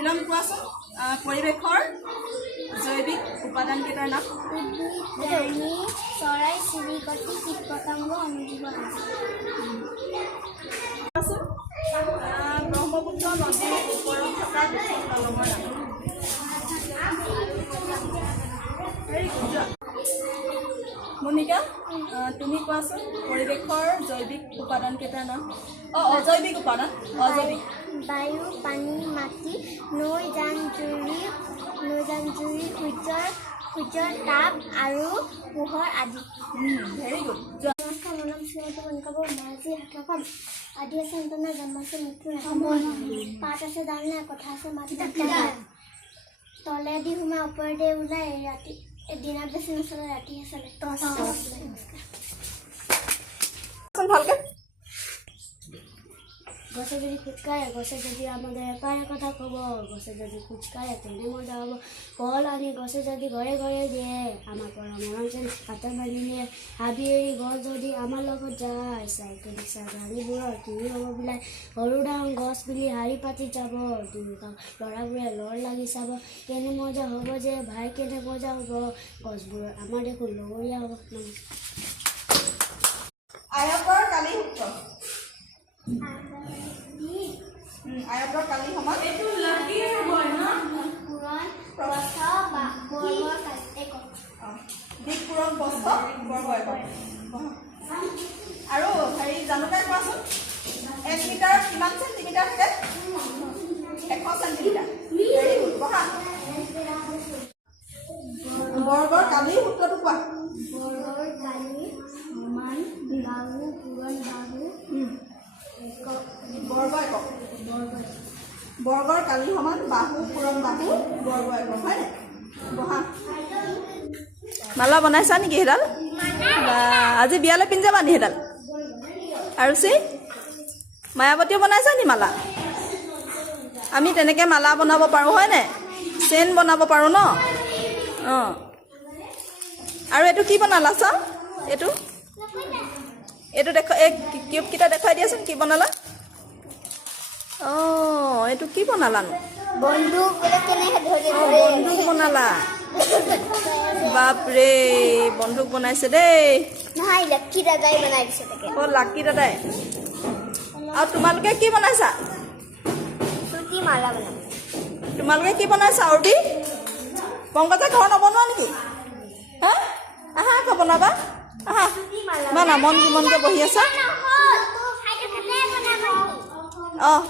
মিলন কোৱাচোন পৰিৱেশৰ জৈৱিক উপাদান কেইটাৰ নাম প্ৰাণী চৰাই চিৰিকটি কীট পতংগ অনুজীৱ কোৱাচোন ব্ৰহ্মপুত্ৰ নদীৰ ওপৰত থকা দুখন দলঙৰ নাম মনিকা তুমি কোৱাচোন পৰিৱেশৰ জৈৱিক উপাদান কেইটাৰ নাম অজৈৱিক উপাদান অজৈৱিক বায়ু পানী মাটি নৈ জান জুৰি সূৰ্যৰ তাপ আৰু পোহৰ আদি ভেৰি গুড নমস্কাৰ মোৰ নাম শ্ৰীমতী মনিকা বৰুৱা মই আজি হাতখন আদি আছে সন্তানৰ জন্ম আছে মৃত্যু পাঠ আছে জানে কথা আছে মাটি তলেদি সোমাই ওপৰেদি ওলাই ৰাতি দিনত বেছি নচলে ৰাতি চলে ভালকে গছে যদি খোজকাঢ়ে গছে যদি আমাদের এপারে কথা কব গছে যদি খোজকাঢ়ে তেনে মজা হব ফল আনি গছে যদি ঘৰে ঘৰে দিয়ে আমাৰ পৰা মৰম যেন হাতে বান্ধি নিয়ে হাবি এৰি গছ যদি আমাৰ লগত যায় চাইকেল ৰিক্সা গাড়ীবোৰৰ কি হ'ব বোলাই সৰু ডাঙৰ গছ বুলি শাৰী পাতি যাব দুয়োকাল ল'ৰাবোৰে লৰ লাগি চাব কেনে মজা হ'ব যে ভাই কেনে মজা হ'ব গছবোৰ আমাৰ দেখোন লগৰীয়া হ'ব আয়কৰ কালি সূত্ৰ আয়তৰ কালি সমান এইটো লাগি হয় ন পুৰণ প্ৰস্থ বা বৰ্গৰ একক দিক পূৰণ প্ৰস্থ বৰ্গ একক আৰু হেৰি জানুকাই কোৱাচোন 1 মিটাৰত কিমান চেণ্টিমিটাৰ থাকে 100 চেণ্টিমিটাৰ ভেৰি গুড বহা বৰ্গৰ কালি সূত্ৰটো কোৱা বৰ্গৰ কালি সমান বাহু পূৰণ বাহু বৰ্গ একক বৰ্গৰ কালি সমান বাহু পূৰণ বাহু বৰ্গ একক হয়নে বহা মালা বনাইছা নেকি সেইডাল আজি বিয়ালৈ পিন্ধি যাবা নি সেইডাল আৰু চি মায়াৱতীও বনাইছা নি মালা আমি তেনেকৈ মালা বনাব পাৰোঁ হয়নে চেইন বনাব পাৰোঁ ন অঁ আৰু এইটো কি বনালা চাওঁ এইটো এই কিউবকেইটা দেখুৱাই দিয়াচোন কি বনালা অঁ এইটো কি বনালানো বন্দুক বন্দুক বনালা বাপৰে বন্দুক বনাইছে দেই নহয় লক্ষী দাদাই বনাই দিছে তাকে অঁ লাকি দাদাই আৰু তোমালোকে কি বনাইছা চুটি মালা বনাব তোমালোকে কি বনাইছা অৰ্বি পংকজে ঘৰ নবনোৱা নেকি হা আহা আকৌ বনাবা আহা ইমান আমন কিমনকৈ বহি আছা অঁ